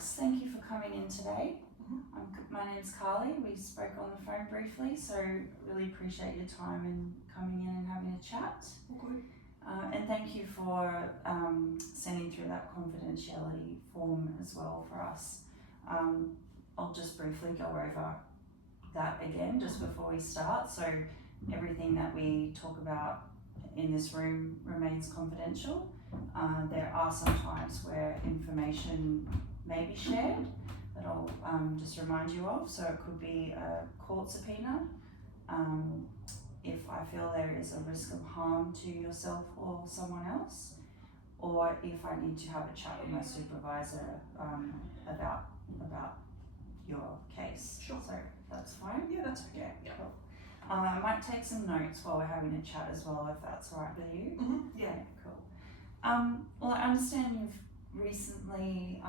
folks, thank you for coming in today. My name's Carly. We spoke on the phone briefly, so really appreciate your time and coming in and having a chat. Good. And thank you for sending through that confidentiality form as well for us. I'll just briefly go over that again just before we start. So everything that we talk about in this room remains confidential. There are some times where information may be shared that I'll just remind you of. So it could be a court subpoena if I feel there is a risk of harm to yourself or someone else, or if I need to have a chat with my supervisor about your case. Sure. So that's fine. Yeah, that's okay. Yeah. Cool. I might take some notes while we're having a chat as well, if that's all right with you. Yeah. Cool. Well, I understand you've recently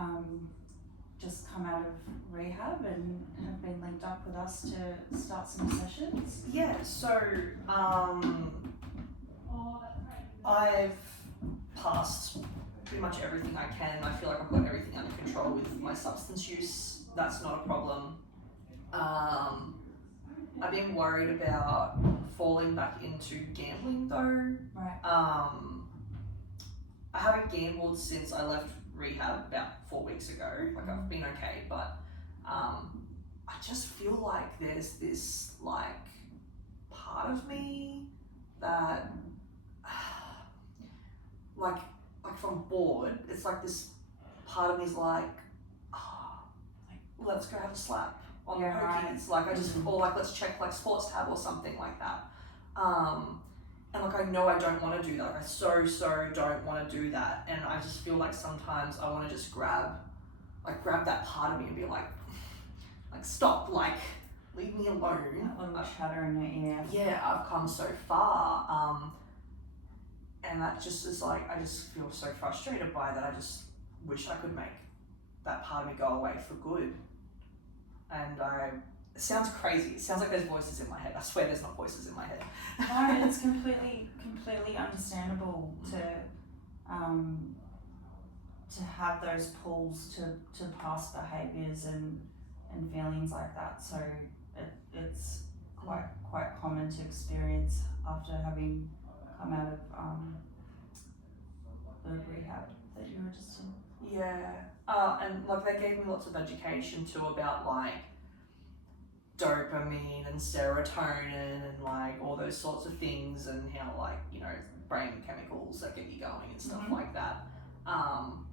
just come out of rehab and have been linked up with us to start some sessions. Yeah, so I've passed pretty much everything I can. I feel like I've got everything under control with my substance use. That's not a problem. I've been worried about falling back into gambling though. Right. I haven't gambled since I left rehab about 4 weeks ago. Like I've been okay, but I just feel like there's this like part of me that like if I'm bored, it's like this part of me is like, let's go have a slap on the pokies. Right. Like I just or like let's check like sports tab or something like that. And like I know I don't want to do that. Like I so don't want to do that. And I just feel like sometimes I want to just grab that part of me and be like stop, like leave me alone. That little chatter in your ear. Yeah, I've come so far. And that just is like I just feel so frustrated by that. I just wish I could make that part of me go away for good. And it sounds crazy. It sounds like there's voices in my head. I swear there's not voices in my head. No, it's completely understandable to have those pulls to past behaviours and feelings like that. So it's quite common to experience after having come out of the rehab that you were just in. Yeah. And like they gave me lots of education too about like dopamine and serotonin and like all those sorts of things and how like, you know, brain chemicals that get you going and stuff like that. And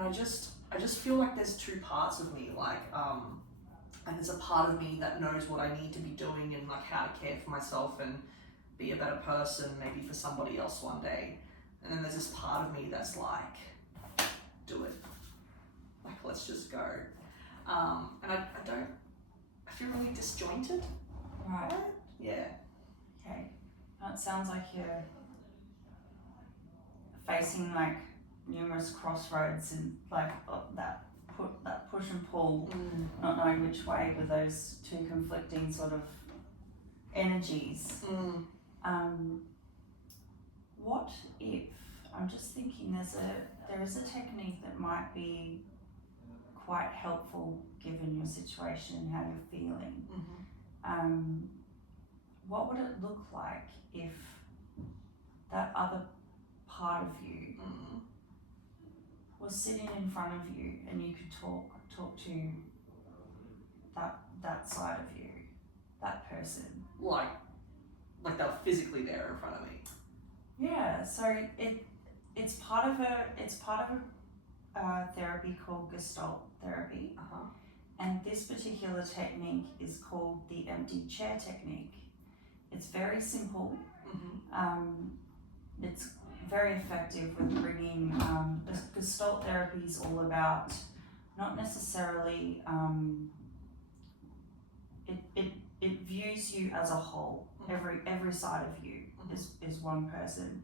I just feel like there's two parts of me, like and there's a part of me that knows what I need to be doing and like how to care for myself and be a better person maybe for somebody else one day. And then there's this part of me that's like, do it. Like let's just go. And I feel really disjointed. Right. Yeah. Okay. It sounds like you're facing like numerous crossroads and like that push and pull, not knowing which way with those two conflicting sort of energies. What if, I'm just thinking there is a technique that might be quite helpful given your situation and how you're feeling. What would it look like if that other part of you was sitting in front of you and you could talk to that side of you, that person? Like they're physically there in front of me. Yeah, so it's part of a therapy called Gestalt Therapy. And this particular technique is called the empty chair technique. It's very simple. It's very effective with bringing, Gestalt Therapy is all about not necessarily, it views you as a whole. Every side of you is one person,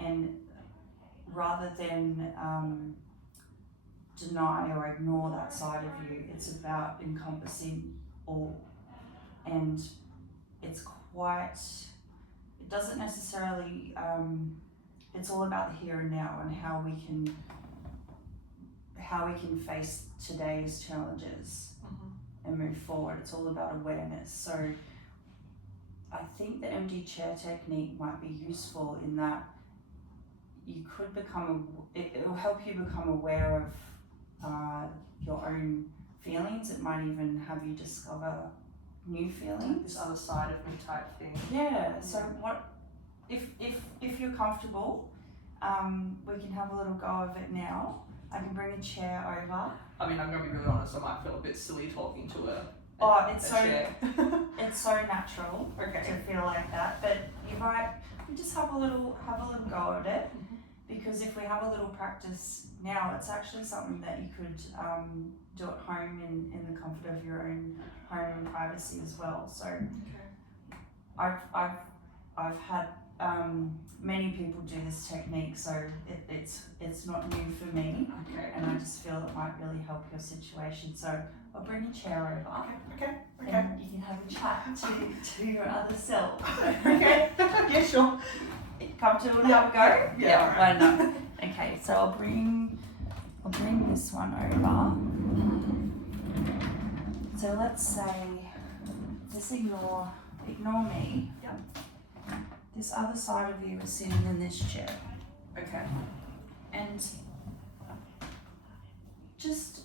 and rather than deny or ignore that side of you, it's about encompassing all. And it's it doesn't necessarily, it's all about the here and now and how how we can face today's challenges and move forward. It's all about awareness. So I think the empty chair technique might be useful in that you could it will help you become aware of your own feelings. It might even have you discover new feelings. This other side of me type thing. Yeah, so what if you're comfortable, we can have a little go of it now. I can bring a chair over. I mean, I'm going to be really honest, I might feel a bit silly talking to a chair. It's so natural to feel like that, but you just have a little go of it, because if we have a little practice now, it's actually something that you could do at home in the comfort of your own home and privacy as well. So I've had many people do this technique, so it's not new for me, and I just feel it might really help your situation. So I'll bring a chair over. Okay. And you can have a chat to your other self. Okay. Yeah, sure. Comfortable to have a go? Yeah. Why not? Okay, so I'll bring this one over. So let's say, just ignore me. Yep. This other side of you is sitting in this chair. Okay. And just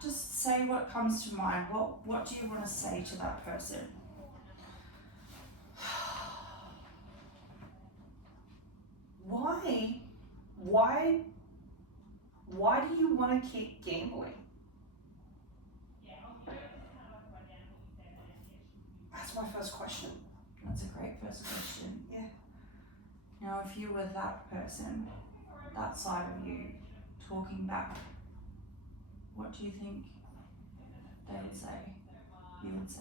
say what comes to mind. What do you want to say to that person? Why do you want to keep gambling? That's my first question. That's a great first question. Yeah. Now, if you were that person, that side of you, talking back, what do you think they would say? You would say?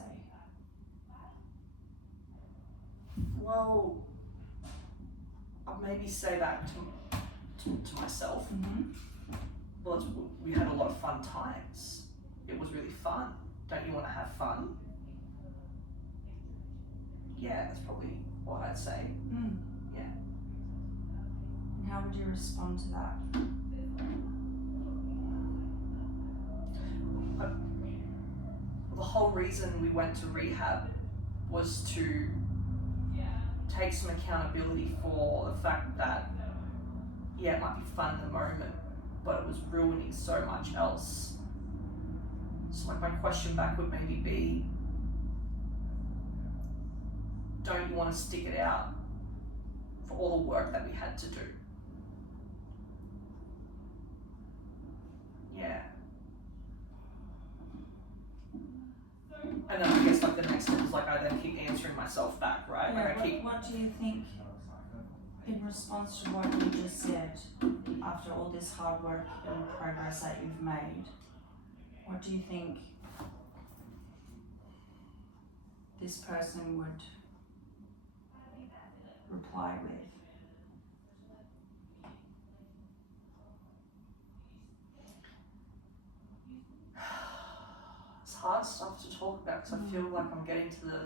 Well, I'd maybe say that to myself. Well, we had a lot of fun times. It was really fun. Don't you want to have fun? Yeah, that's probably what I'd say. Yeah. And how would you respond to that? The whole reason we went to rehab was to take some accountability for the fact that, yeah, it might be fun in the moment, but it was ruining so much else. So like my question back would maybe be, don't you want to stick it out for all the work that we had to do? Yeah. And then I guess like the next step is like I then keep answering myself back, right? Yeah, Like what do you think in response to what you just said, after all this hard work and progress that you've made, what do you think this person would reply with? It's hard stuff to talk about because I feel like I'm getting to the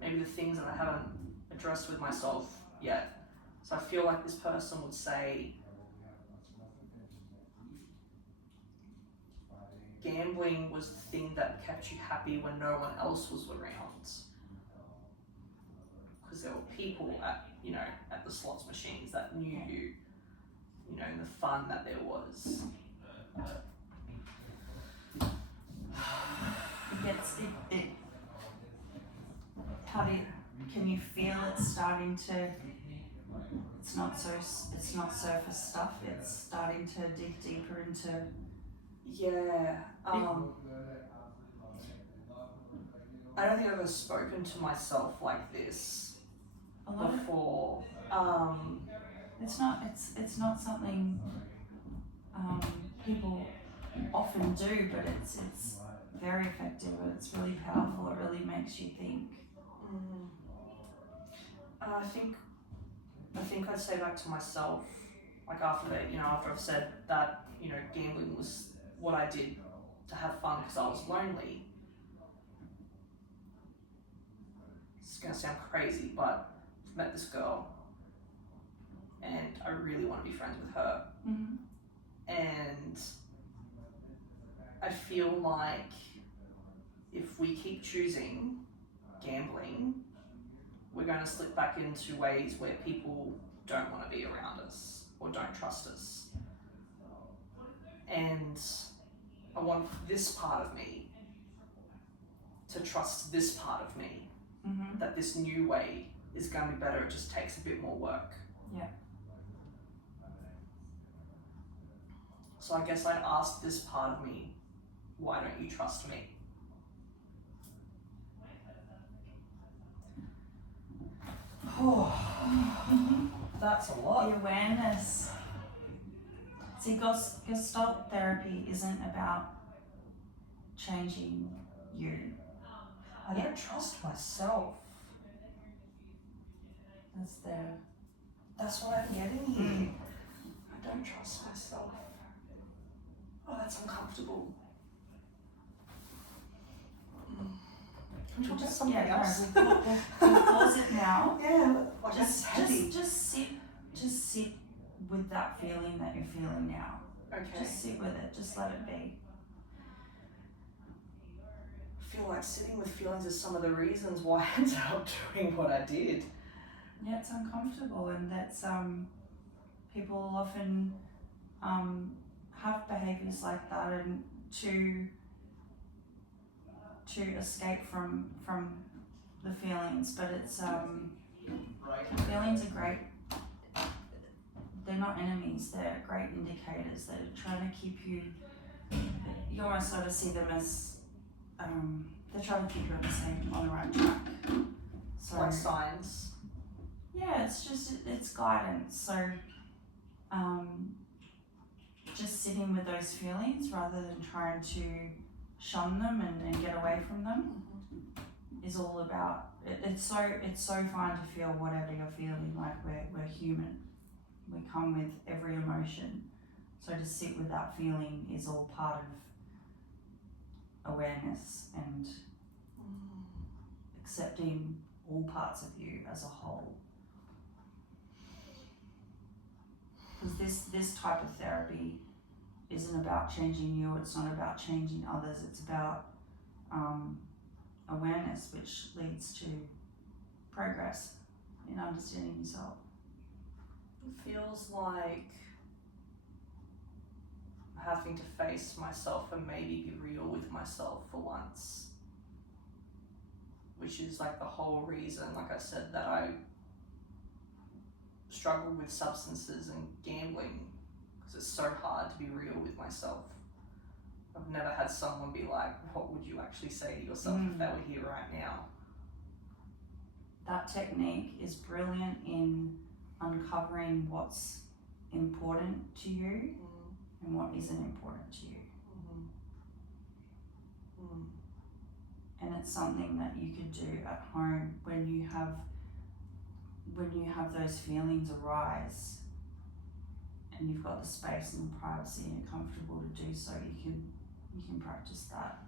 maybe the things that I haven't addressed with myself yet. So I feel like this person would say gambling was the thing that kept you happy when no one else was around. Because there were people at the slots machines that knew you, and the fun that there was. Can you feel it starting to, it's not surface stuff, it's starting to dig deeper into. Yeah. I don't think I've ever spoken to myself like this before. It's not something people often do, but it's very effective and it's really powerful. It really makes you think. I think I'd say back to myself, like after that, after I've said that, gambling was what I did to have fun because I was lonely. It's gonna sound crazy, but I've met this girl and I really want to be friends with her. And feel like if we keep choosing gambling, we're going to slip back into ways where people don't want to be around us or don't trust us. And I want this part of me to trust this part of me, that this new way is going to be better. It just takes a bit more work. Yeah. So I guess I'd ask this part of me, why don't you trust me? That's a The lot. awareness. See, Gestalt Therapy isn't about changing you. I don't trust myself. That's what I'm getting here. I don't trust myself. Oh, that's uncomfortable. Can we talk about something else? We'll pause it now. Yeah, like that's heavy. Just sit with that feeling that you're feeling now. Okay. Just sit with it. Just let it be. I feel like sitting with feelings is some of the reasons why I ended up doing what I did. Yeah, it's uncomfortable, and that's people often have behaviours like that, and to escape from the feelings. But it's feelings are great. They're not enemies. They're great indicators. They're trying to keep you. You almost sort of see them as they're trying to keep you on the right track. So Like signs. yeah, it's guidance. So just sitting with those feelings rather than trying to shun them and get away from them is all about. It's so fine to feel whatever you're feeling. Like we're human. We come with every emotion. So to sit with that feeling is all part of awareness and accepting all parts of you as a whole. Because this type of therapy isn't about changing you, it's not about changing others, it's about awareness, which leads to progress in understanding yourself. It feels like having to face myself and maybe be real with myself for once, which is like the whole reason, like I said, that I struggle with substances and gambling, because it's so hard to be real with myself. I've never had someone be like, what would you actually say to yourself if they were here right now? That technique is brilliant in uncovering what's important to you and what isn't important to you. And it's something that you could do at home when you have those feelings arise and you've got the space and the privacy and you're comfortable to do so. You can practice that.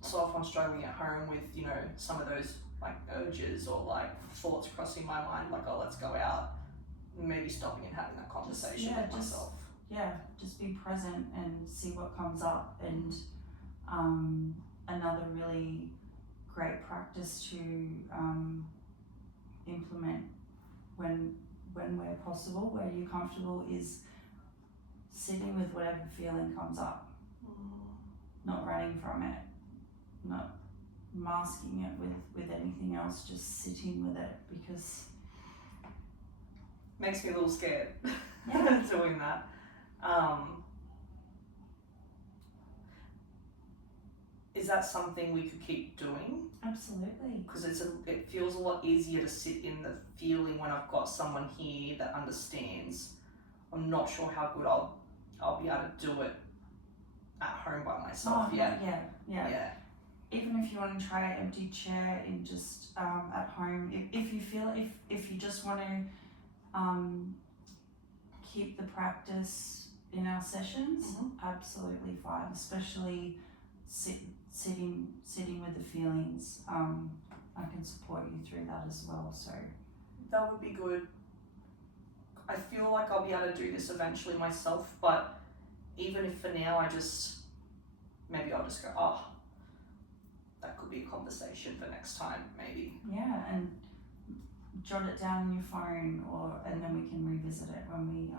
So if I'm struggling at home with, you know, some of those like urges or like thoughts crossing my mind, like, oh, let's go out, maybe stopping and having that conversation with myself. Yeah, just be present and see what comes up. And another really great practice to implement when we're possible, where you're comfortable, is sitting with whatever feeling comes up. Not running from it, not masking it with anything else, just sitting with it, because makes me a little scared yeah. doing that. Is that something we could keep doing? Absolutely. Because it feels a lot easier to sit in the feeling when I've got someone here that understands. I'm not sure how good I'll be able to do it at home by myself. Yeah. Even if you want to try an empty chair in just at home, if you just want to keep the practice in our sessions, absolutely fine. Especially sitting with the feelings. I can support you through that as well. So that would be good. I feel like I'll be able to do this eventually myself, but even if for now I just maybe I'll just go, oh, that could be a conversation for next time, maybe. Yeah, and jot it down on your phone, and then we can revisit it when we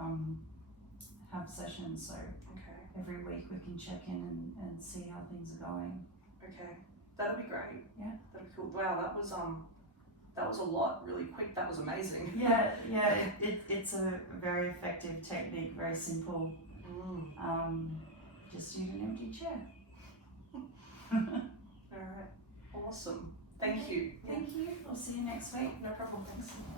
have sessions. So Okay. every week we can check in and see how things are going. Okay. That'd be great. Yeah. That'd be cool. Wow, that was a lot really quick. That was amazing. Yeah, it's a very effective technique, very simple. Just need an empty chair. Alright. Awesome. Thank you. Thank you. I'll see you next week. No problem. Thanks.